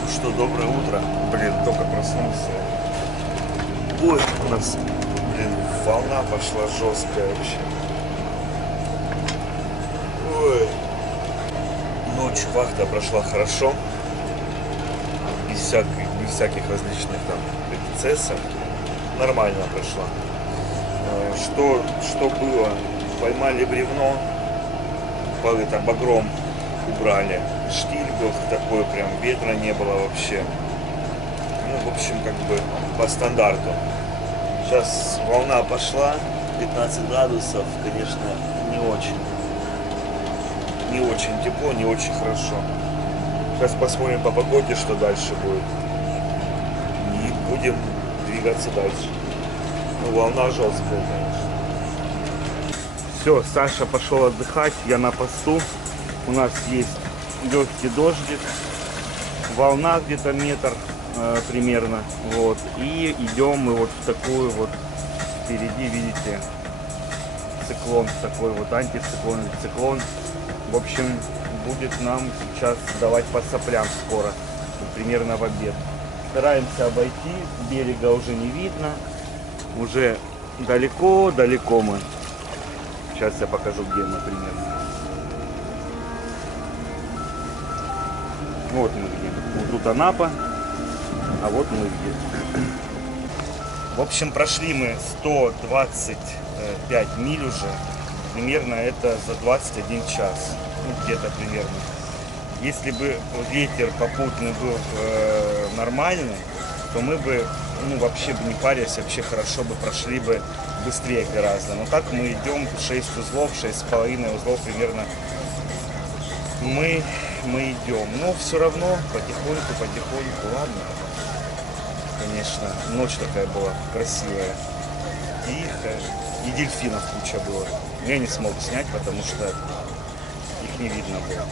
Ну что, доброе утро. Блин, только проснулся. Ой, у нас, блин, волна пошла жесткая вообще. Ой. Ночь вахта прошла хорошо. Без всяких различных там эксцессов. Нормально прошла. Что было? Поймали бревно. Это багром убрали. Штиль был такой, прям ветра не было вообще. Ну, в общем, как бы по стандарту. Сейчас волна пошла, 15 градусов, конечно, не очень тепло, не очень хорошо. Сейчас посмотрим по погоде, что дальше будет. И будем двигаться дальше. Ну, волна жесткая, конечно. Все, Саша пошел отдыхать, я на посту. У нас есть легкий дождик, волна где-то метр примерно, вот, и идем мы вот в такую вот, впереди видите, циклон, такой вот антициклон или циклон, в общем, будет нам сейчас давать по соплям скоро, примерно в обед. Стараемся обойти, берега уже не видно, уже далеко мы. Сейчас я покажу, где, например. Вот мы где. Вот тут Анапа, а вот мы где. В общем, прошли мы 125 миль уже. Примерно это за 21 час. Ну, где-то примерно. Если бы ветер попутный был нормальный, то мы бы, ну, вообще бы не парясь, вообще хорошо бы прошли бы быстрее гораздо. Но так мы идем 6 узлов, 6,5 узлов примерно. Мы идем, но все равно потихоньку, ладно. Конечно, ночь такая была красивая, тихая, и дельфинов куча было. Я не смог снять, потому что их не видно было.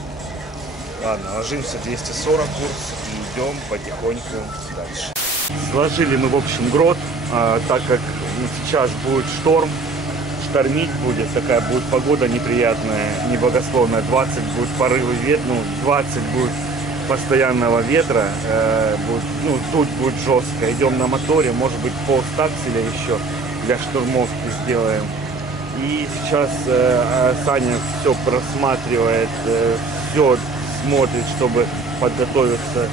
Ладно, ложимся 240 курс и идем потихоньку дальше. Сложили мы, в общем, грот, так как сейчас будет шторм. Штормить будет, такая будет погода неприятная, неблагословная, 20 будет порывы ветра, ну, 20 будет постоянного ветра, дуть будет жестко. Идем на моторе, может быть, полстакселя еще для штурмовки сделаем. И сейчас Саня все просматривает, все смотрит, чтобы подготовиться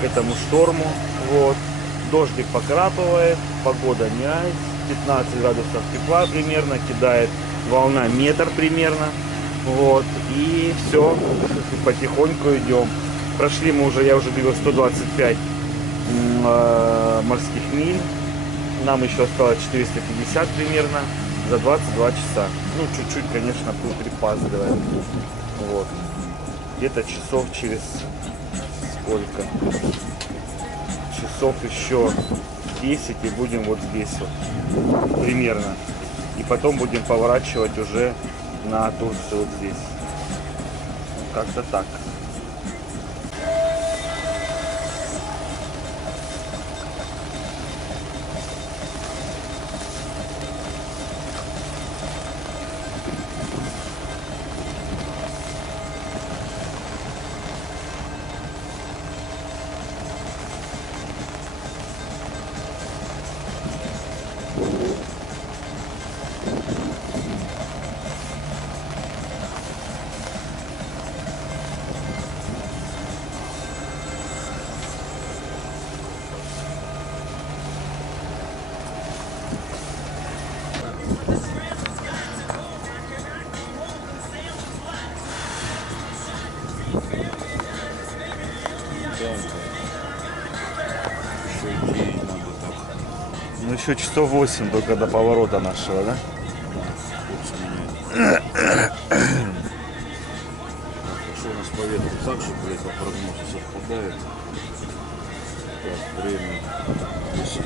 к этому шторму. Вот. Дождик покрапывает, погода не айс. 15 градусов тепла примерно, кидает волна метр примерно, вот, и все, потихоньку идем. Прошли мы уже, я уже двигал 125 морских миль, нам еще осталось 450 примерно за 22 часа. Ну, чуть-чуть, конечно, припаздываем, вот, где-то часов через сколько, часов еще 10 и будем вот здесь вот примерно, и потом будем поворачивать уже на Турцию вот здесь, как-то так. Ну еще часов 8 только до поворота нашего, да? Хорошо у нас по ветру так же, блядь, по прогнозу совпадает. Так, время 10.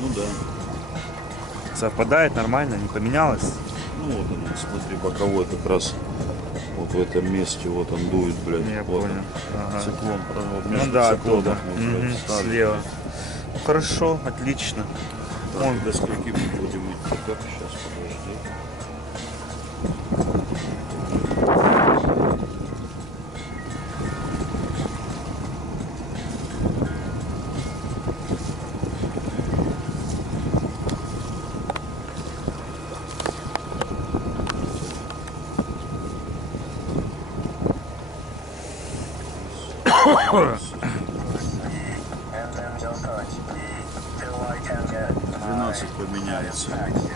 Ну да. Совпадает нормально, не поменялось? Ну вот он, смотри, боковой как раз вот в этом месте, вот он дует, блядь. Я вот понял. Он. Ага. Циклон, вот Ну между да, циклонов, оттуда. вот, блядь, ставит. Слева. Хорошо, отлично. Он До скольки мы будем идти? Так, сейчас, подожди. Поменяется.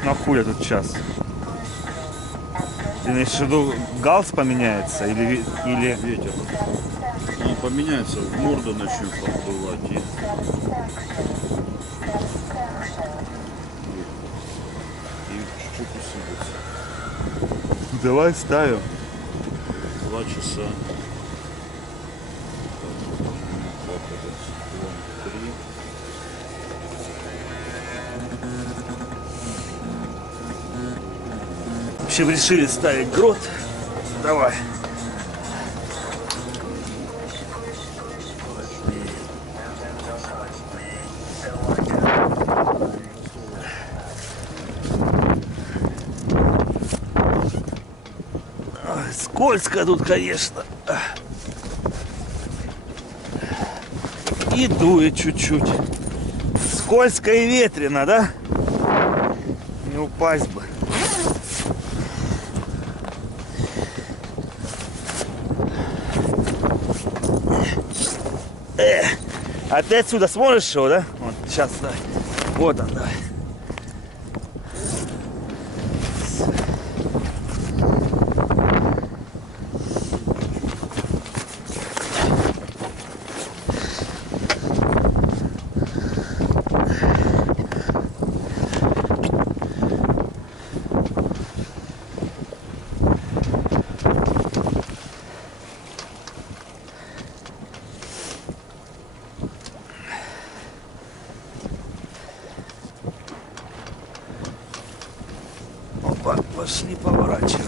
на хуя тут час? Ты имеешь в виду, галс поменяется или... Ветер. Он поменяется, в морду начнет поддувать. И чуть-чуть усилится. Давай ставим. 2 часа. Так, это циклон 3. В общем, решили ставить грот. Давай. Ой, скользко тут, конечно. И дует чуть-чуть. Скользко и ветрено, да? Не упасть бы. А ты отсюда смотришь его, да? Вот, сейчас, давай. Вот он, давай. Опа, пошли поворачивать.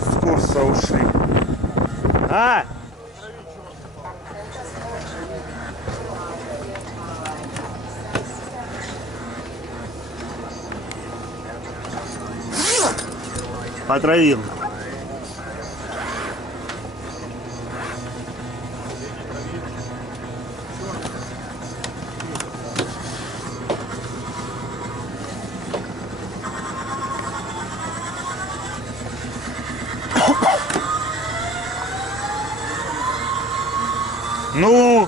С курса ушли. А! Потравил. Ну,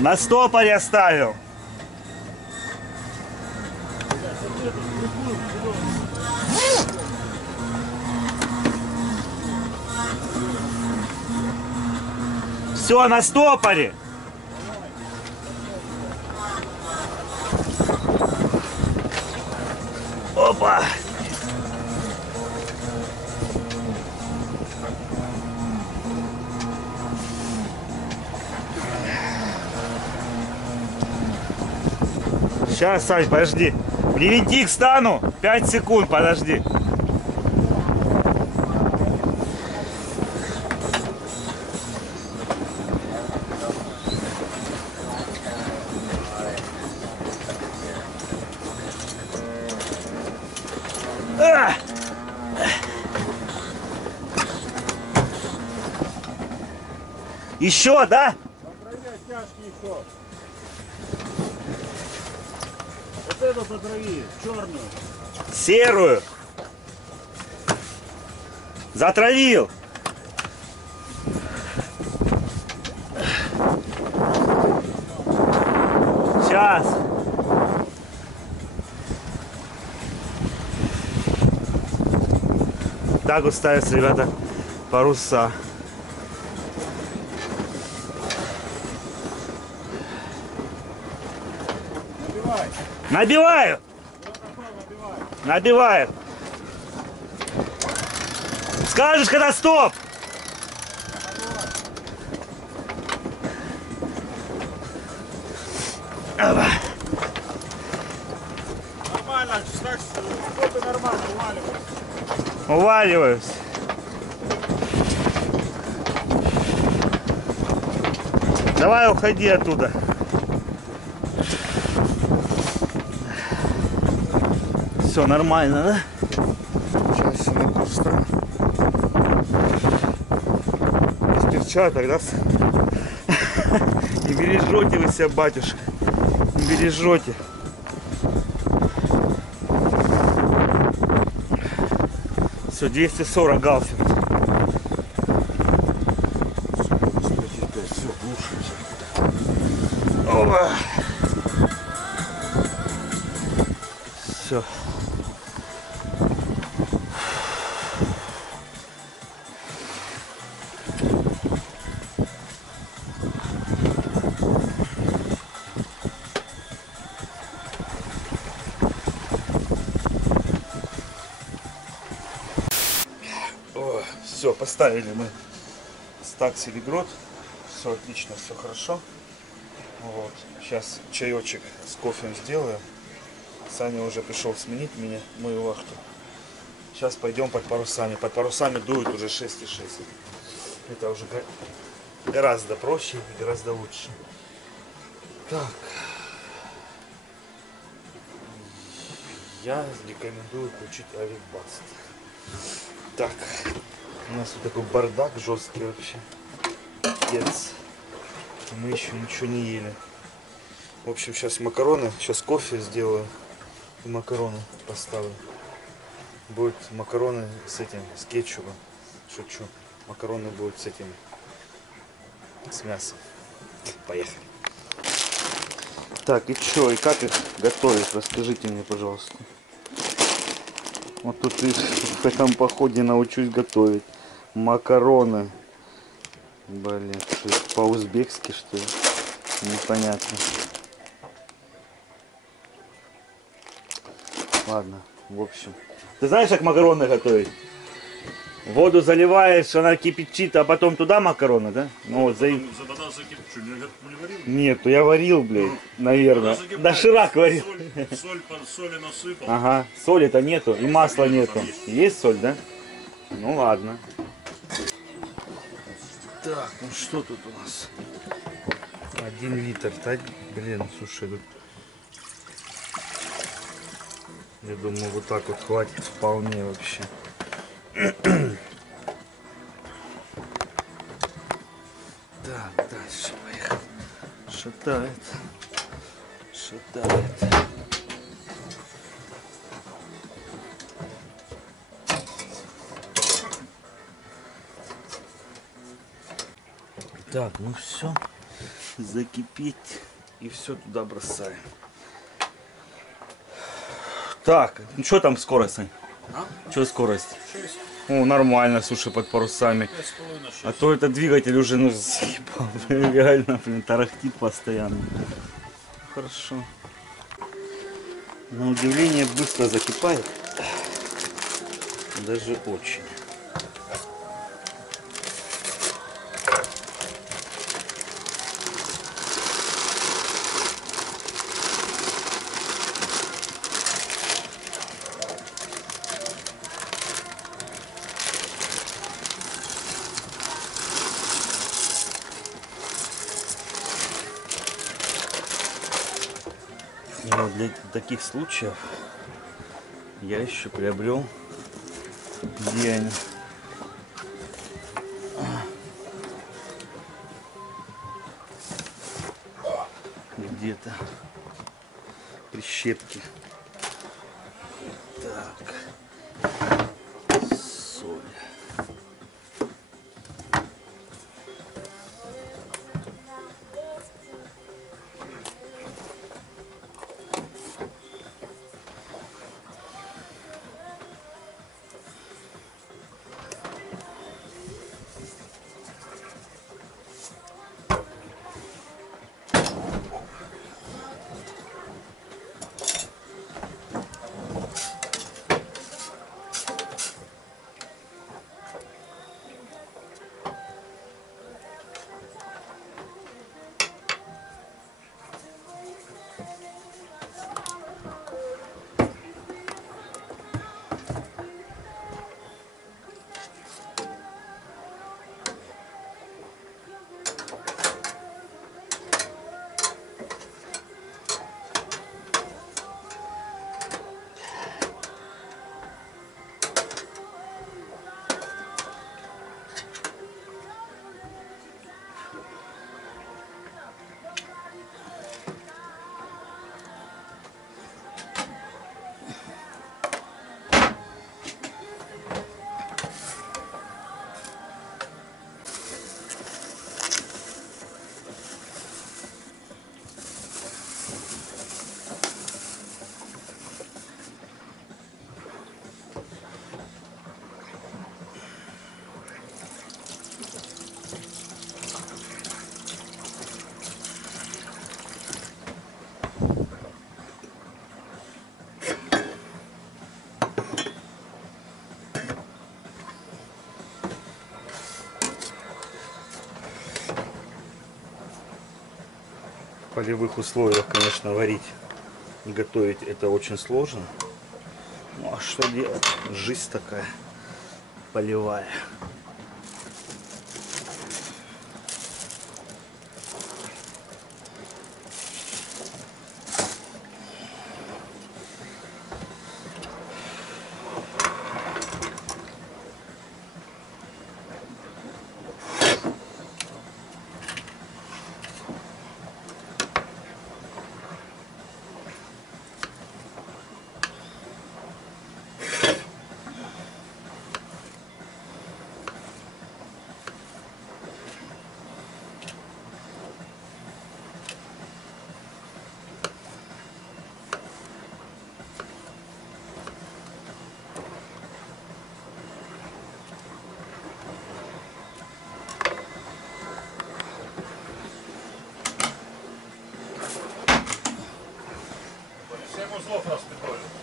на стопоре оставил. Все на стопоре. Опа! Сейчас, Сань, подожди. В левентик стану. 5 секунд, подожди. А! Еще, да? Отравлять тяжкий еще. Вот эту отрави, черную. Серую. Затравил. Сейчас. Так вот ставятся, ребята, паруса. Набивай. Набиваю. Набиваю. Скажешь, когда стоп. Нормально, так что нормально, уваливай. Уваливаюсь. Давай уходи оттуда. Все нормально, да? Сейчас на курс стану. Без перчаток, да? Не бережете вы себя, батюшка. Не бережете. Все, 240 галсин. Все, глушимся. Опа. Все. Все, поставили мы стаксель грот. Все отлично, все хорошо. Вот. Сейчас чаечек с кофе сделаю. Саня уже пришел сменить меня, мою вахту. Сейчас пойдем под парусами. Под парусами дует уже 6,6. Это уже гораздо проще и гораздо лучше. Так. Я рекомендую включить Авикбаст. Так. У нас вот такой бардак жесткий вообще. Пец. Мы еще ничего не ели. В общем, сейчас макароны, сейчас кофе сделаю и макароны поставлю. Будут макароны с этим, с кетчупом. Шучу. Макароны будут с этим, с мясом. Поехали. Так, и что, и как их готовить? Расскажите мне, пожалуйста. Вот тут и в этом походе научусь готовить. Макароны. Блин, что это по-узбекски, что ли? Непонятно. Ладно, в общем. Ты знаешь, как макароны готовить? Воду заливаешь, она кипячит, а потом туда макароны, да? Ну вот, Нет, я варил, блядь, наверное. Доширак варил. Соли насыпал. Ага, соли-то нету, и масла нету. Есть соль, да? Ну ладно. Так, ну что тут у нас? 1 литр, так? Блин, слушай, тут... Я думаю, вот так вот хватит вполне вообще. Так, дальше поехали. Шатает. Шатает. Так, ну все. Закипеть. И все туда бросаем. Так, ну что там скорость, Сань? Что скорость? 6. О, нормально, слушай, под парусами. 5,5, 6. А то этот двигатель уже, ну, заебал, реально, блин, тарахтит постоянно. Хорошо. На удивление быстро закипает. Даже очень. Но для таких случаев я еще приобрел, где они, где-то прищепки. Так, соль. полевых условиях, конечно, варить, готовить это очень сложно. Ну а что делать? Жизнь такая полевая.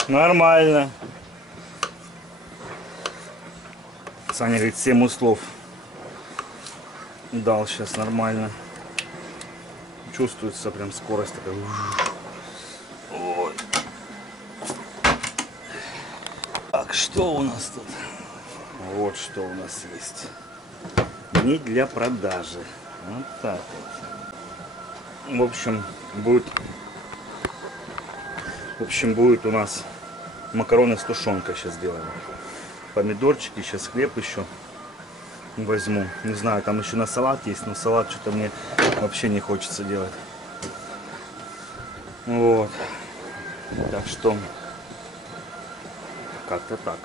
Нормально. Саня говорит, 7 узлов дал сейчас нормально. Чувствуется прям скорость такая. Ой. Так, что у нас тут? Вот что у нас есть. Не для продажи. Вот так вот. В общем, будет у нас макароны с тушенкой сейчас делаем. Помидорчики, сейчас хлеб еще возьму. Не знаю, там еще на салат есть, но салат что-то мне вообще не хочется делать. Вот. Так что как-то так.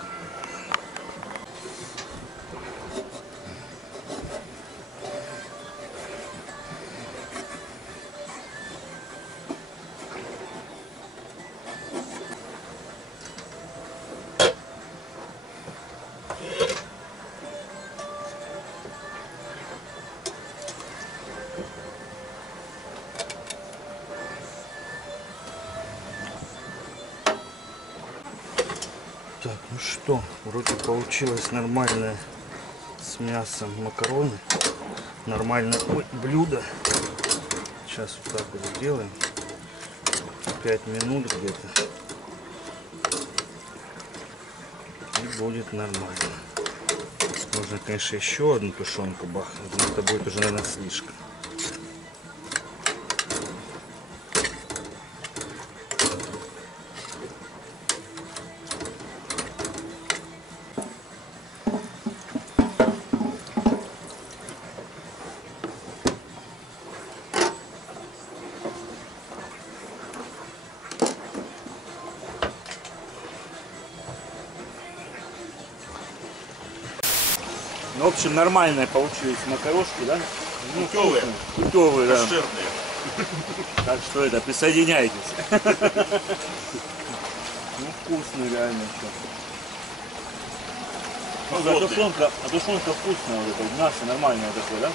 Так, ну что, вроде получилось нормальное с мясом макароны. Нормальное блюдо. Сейчас вот так вот сделаем. 5 минут где-то. И будет нормально. Можно, конечно, еще одну тушенку бахнуть, но это будет уже, наверное, слишком. Ну, в общем, нормальные получились макарошки, да? Ну, Путевые. Путевые, да. Кошерные. Так что это, присоединяйтесь. Ну, вкусный реально еще. Ну, а тушенка вкусная, вот это, мясо нормальное такое, да?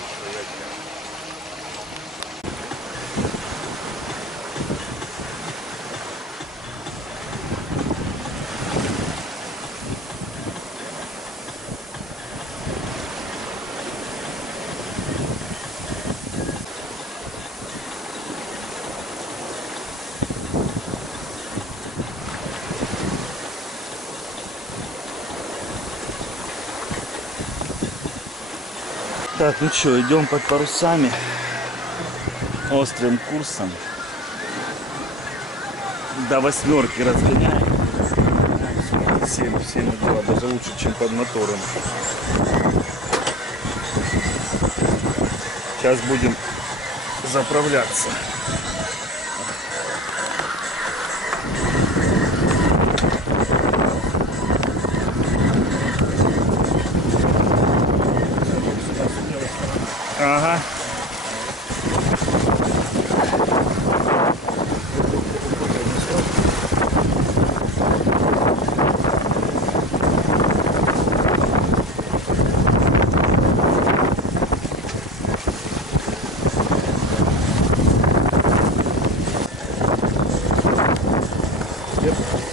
Так, ну что, идем под парусами острым курсом до 8 разгоняем. 7,2, даже лучше, чем под мотором. Сейчас будем заправляться. Ага.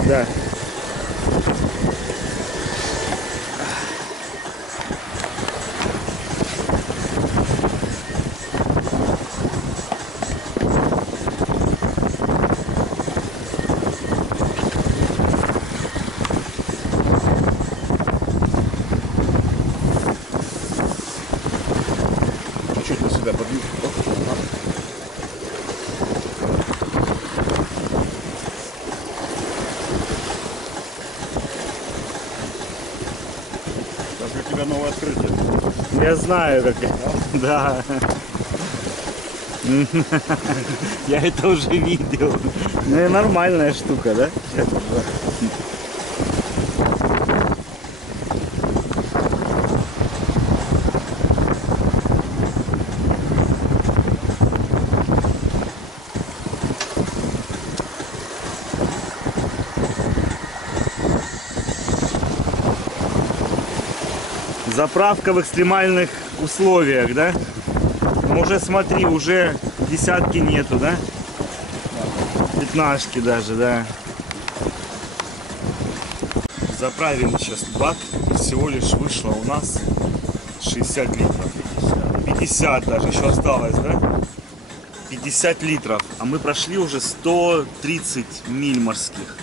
Да. тебя новое открытие. Я знаю, как это. Да. Я это уже видел. Ну и нормальная штука, да? Заправка в экстремальных условиях, да? Ну, уже смотри, уже десятки нету, да? Пятнашки даже, да. Заправили сейчас бак, и всего лишь вышло у нас 60 литров. 50 даже, еще осталось, да? 50 литров, а мы прошли уже 130 миль морских.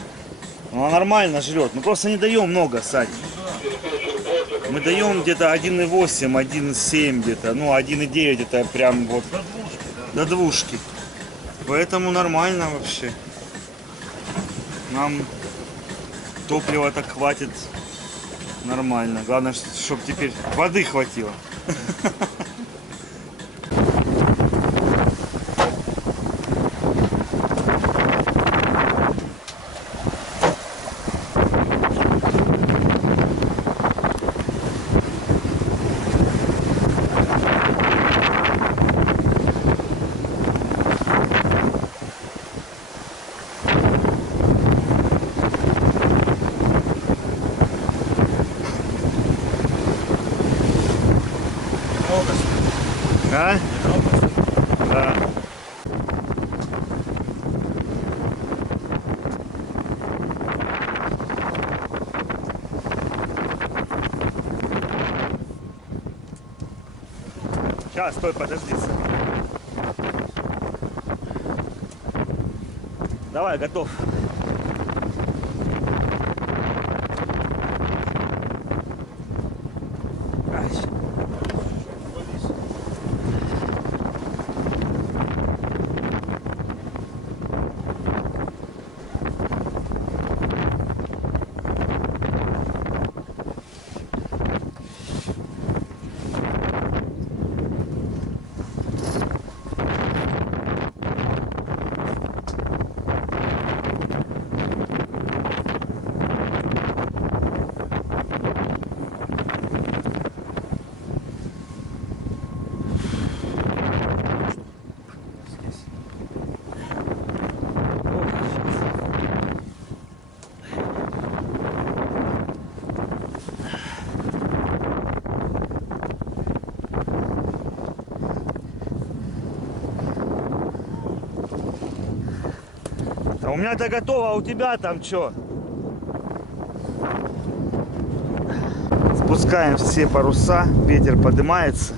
Ну, она нормально жрет, мы просто не даем много, Сань. Мы даем где-то 1,8, 1,7 где-то, ну 1,9 это прям вот до двушки. Поэтому нормально вообще. Нам топлива так хватит нормально. Главное, чтобы теперь воды хватило. А? Да. Сейчас, стой, подожди. Давай, готов. А у меня-то готово, а у тебя там что? Спускаем все паруса, ветер поднимается.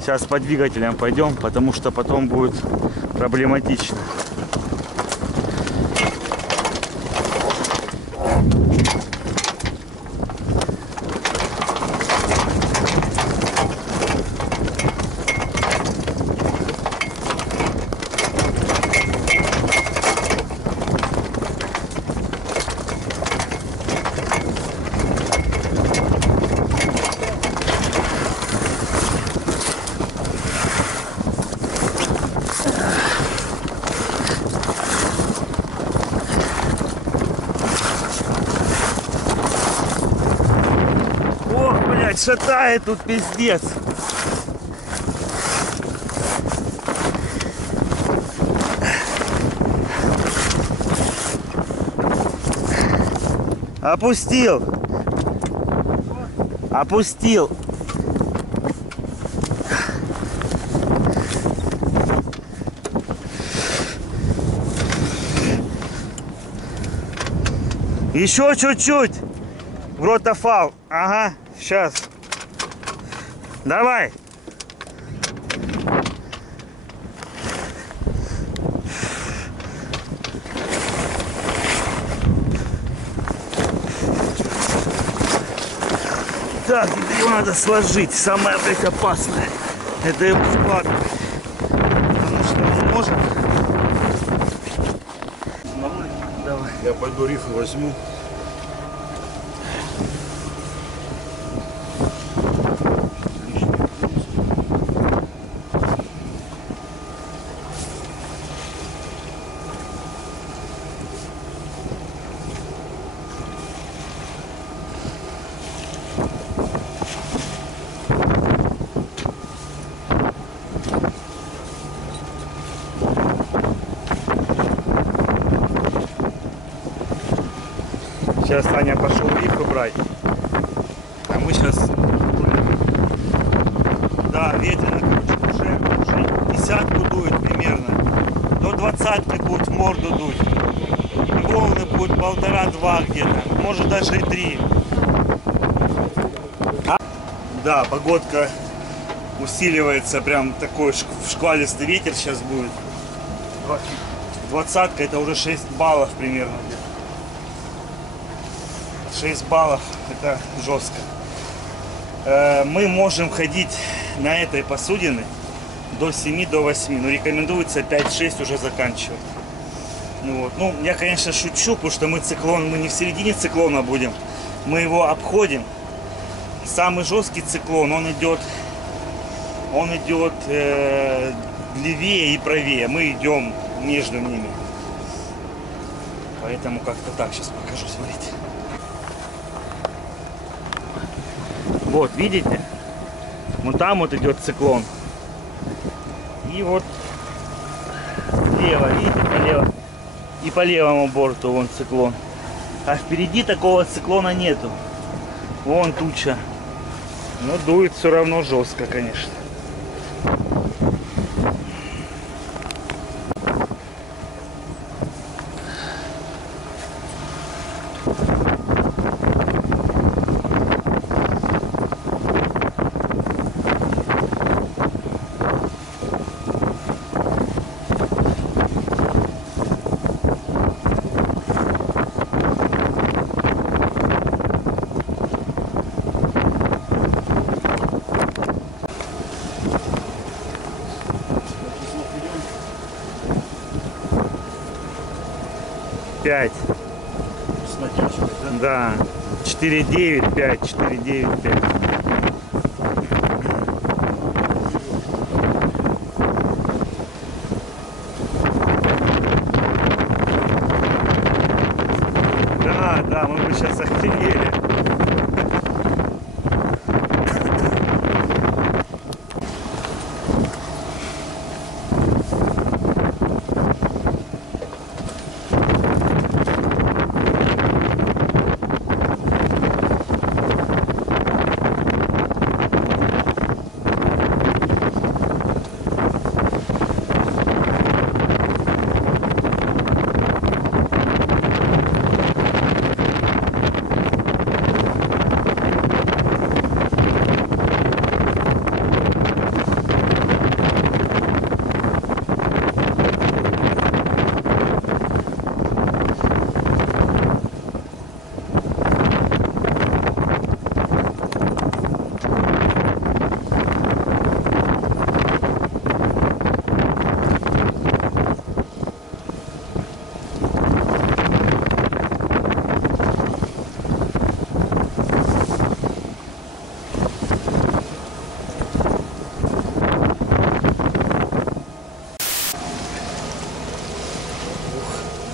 Сейчас по двигателям пойдем, потому что потом будет проблематично. Шатает тут пиздец. Опустил. Опустил. Еще чуть-чуть. В ротофал. Ага, сейчас. Давай. Так, его надо сложить. Самое, блядь, опасное. Это его складывать. Потому что он может. Давай. Я пойду рифы возьму. Сейчас Саня пошел рифы брать. А мы сейчас... Да, ветрено, короче, уже десятку дует примерно. До 20 будет в морду дуть. И волны будут 1,5-2 где-то. Может даже и 3. Да, погодка усиливается. Прям такой шквалистый ветер сейчас будет. 20-ка это уже 6 баллов примерно. 6 баллов это жестко. Мы можем ходить на этой посудине до 7, до 8. Но рекомендуется 5-6 уже заканчивать. Ну, вот. Ну, я, конечно, шучу, потому что мы не в середине циклона будем. Мы его обходим. Самый жесткий циклон, он идет левее и правее. Мы идем между ними. Поэтому как-то так. Сейчас покажу, смотрите. Вот, видите? Вот там вот идет циклон. И вот слева, видите, полево. И по левому борту вон циклон. А впереди такого циклона нету. Вон туча. Но дует все равно жестко, конечно. Пять. С натяжкой, Да. да? 4,9, 5, 4,9, 5. Да, мы бы сейчас охренели.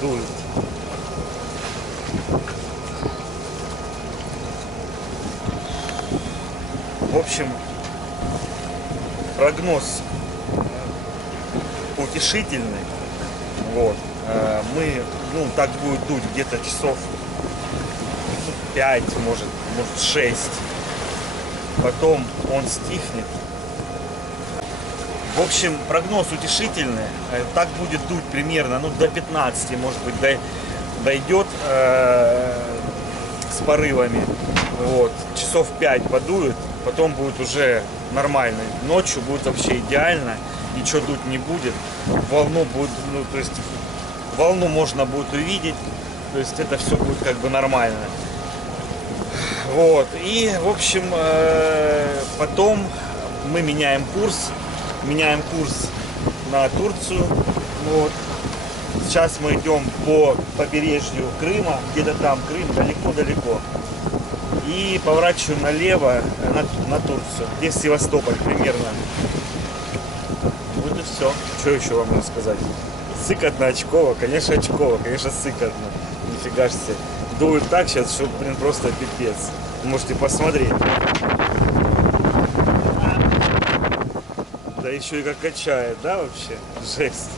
Дует. В общем, прогноз утешительный. Вот. Мы, так будет дуть где-то часов 5, может 6. Потом он стихнет. В общем, прогноз утешительный. Так будет дуть примерно до 15, может быть, дойдет с порывами. Вот. Часов 5 подует, потом будет уже нормально. Ночью будет вообще идеально, ничего дуть не будет. Волну будет, то есть волну можно будет увидеть. То есть это все будет как бы нормально. Вот. И, в общем, потом мы меняем курс на Турцию. Вот. Сейчас мы идем по побережью Крыма, где-то там Крым, далеко-далеко. И поворачиваем налево на Турцию, где Севастополь примерно. Вот и все. Что еще вам рассказать? Сыкотно, очково, конечно, сыкотно. Нифига ж себе. Дует так сейчас, что, просто пипец. Можете посмотреть. Да еще и как качает, да, вообще? Жесть.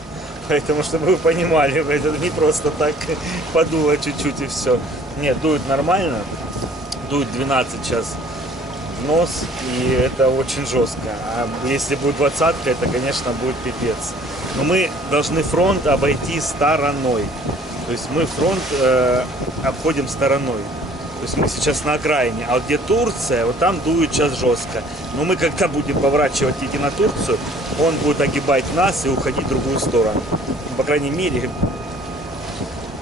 Поэтому, чтобы вы понимали, это не просто так подуло чуть-чуть и все. Нет, дует нормально. Дует 12 сейчас в нос, и это очень жестко. А если будет 20-ка, это, конечно, будет пипец. Но мы должны фронт обойти стороной. То есть мы фронт обходим стороной. То есть мы сейчас на окраине. А вот где Турция, вот там дует сейчас жестко. Но мы когда будем поворачивать идти на Турцию, он будет огибать нас и уходить в другую сторону. По крайней мере,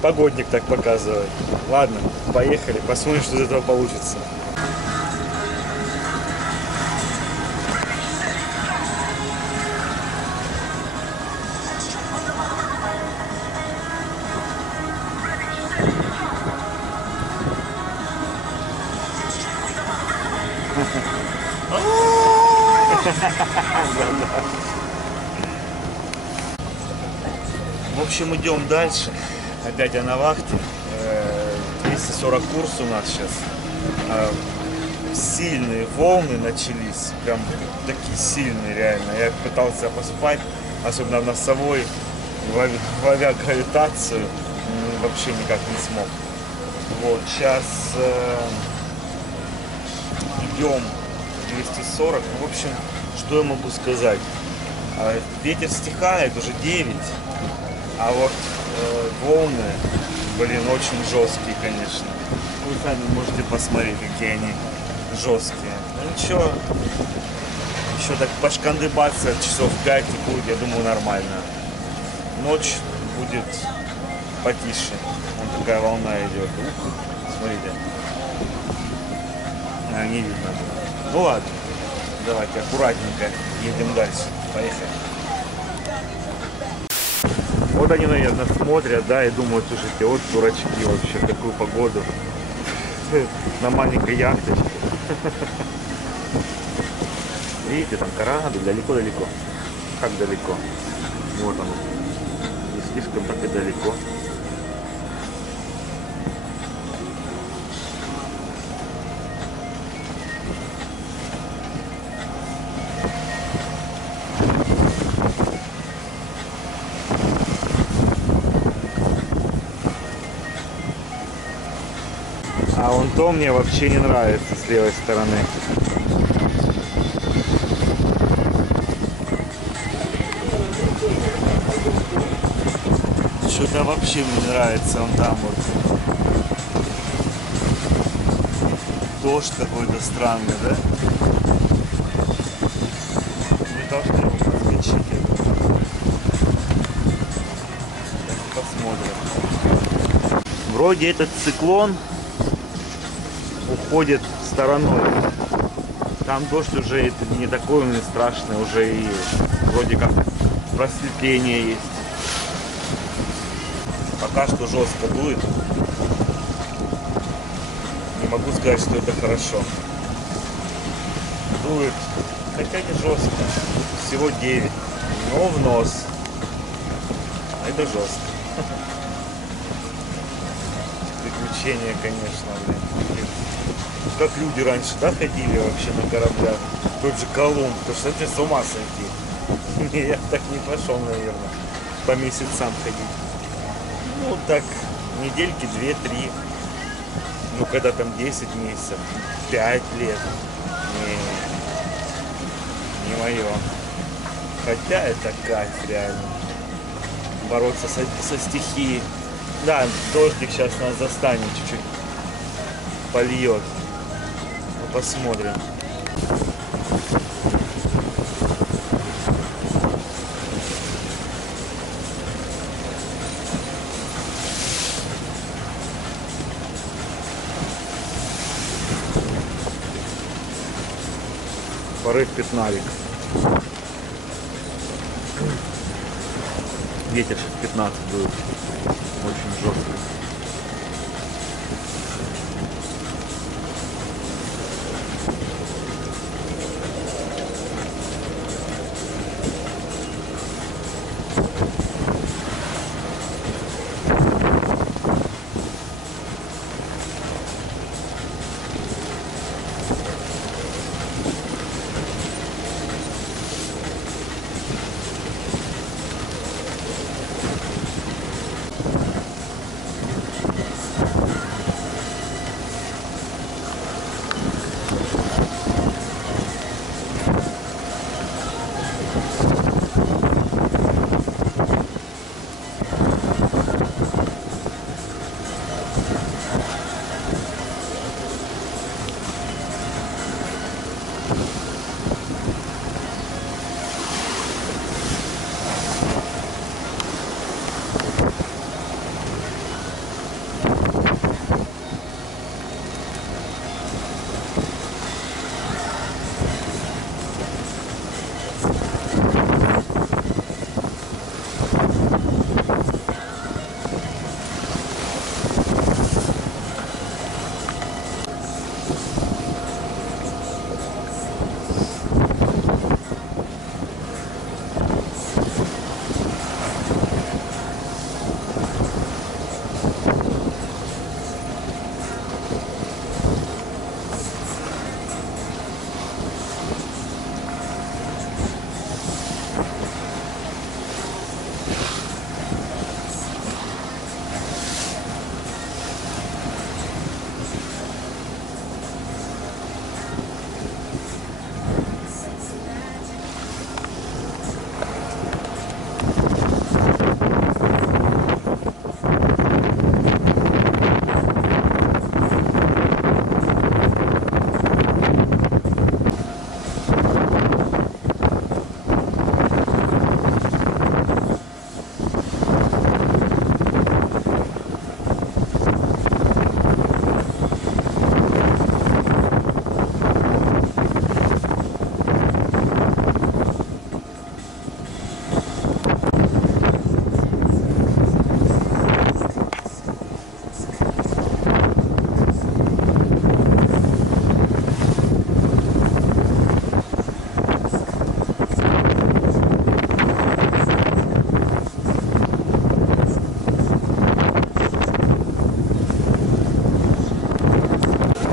погодник так показывает. Ладно, поехали, посмотрим, что из этого получится. В общем, идем дальше. Опять я на вахте. 240 курс у нас сейчас. Сильные волны начались. Прям такие сильные, реально. Я пытался поспать, особенно в носовой, ловя гравитацию. Вообще никак не смог. Вот, сейчас идем 240. В общем, что я могу сказать? Ветер стихает, уже 9. А вот волны, блин, очень жесткие, конечно. Вы сами можете посмотреть, какие они жесткие. Ну ничего, еще так пошкандыбаться часов 5 и будет, я думаю, нормально. Ночь будет потише. Вон такая волна идет. Ух, смотрите. Не видно. Ну ладно, давайте аккуратненько едем дальше. Поехали. Вот они, наверное, смотрят, да, и думают, слушайте, вот дурачки вообще, в такую погоду. На маленькой яхточке. Видите, там корабль, далеко-далеко. Как далеко? Вот он. Не слишком так и далеко. А вон то мне вообще не нравится с левой стороны. Что-то вообще мне не нравится, вон там вот. Дождь какой-то странный, да? Мы должны его подключить. Посмотрим. Вроде этот циклон уходит стороной. Там дождь уже не такой он и страшный, уже и вроде как просветление есть. Пока что жестко дует. Не могу сказать, что это хорошо. Дует, хотя не жестко. Всего 9. Но в нос. Это жестко. Приключения, конечно, блин. Как люди раньше, да, ходили вообще на кораблях. Тот же Колумб, потому что это с ума сойти. Не, я так не пошел, наверное, по месяцам ходить. Ну, так, недельки 2-3. Ну, когда там 10 месяцев, 5 лет. Не мое. Хотя это кайф, реально. Бороться со стихией. Да, дождик сейчас нас застанет чуть-чуть. Польет. Ну, посмотрим. Порыв 15. Ветер сейчас 15 будет. Очень жестко.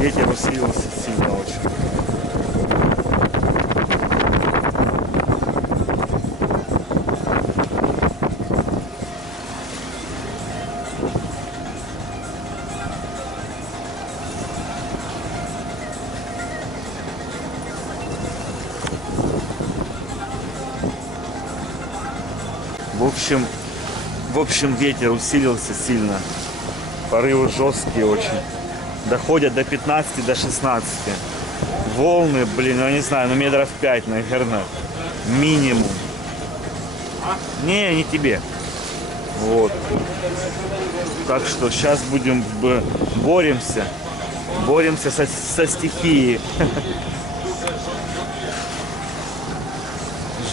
Ветер усилился сильно очень. В общем, ветер усилился сильно. Порывы жесткие очень. Доходят до 15, до 16. Волны, блин, я не знаю, ну метров 5, наверное. Минимум. Не тебе. Вот. Так что сейчас боремся. Боремся со стихией.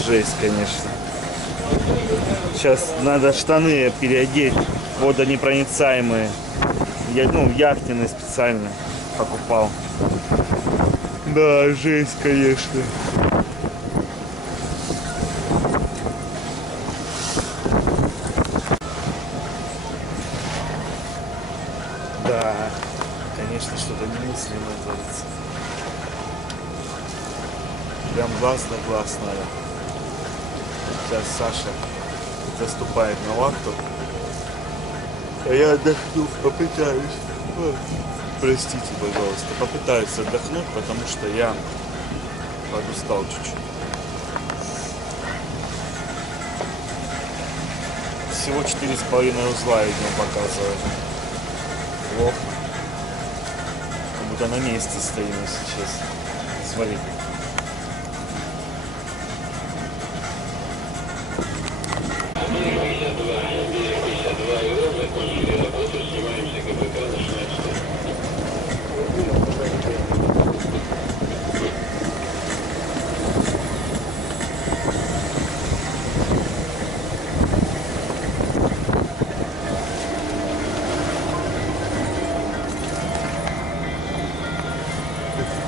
Жесть, конечно. Сейчас надо штаны переодеть, водонепроницаемые. Яхтенные специально покупал. Да, жесть, конечно. Да, конечно, что-то немыслимое творится. Прям глаз на глаз надо. Сейчас Саша заступает на вахту, а я отдохну, попытаюсь. Простите, пожалуйста, попытаюсь отдохнуть, потому что я подустал чуть-чуть. Всего 4,5 узла видно показывает. Плохо. Как будто на месте стоим сейчас. Смотрите.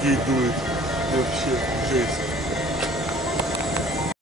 Офигеть дует. Вообще жесть.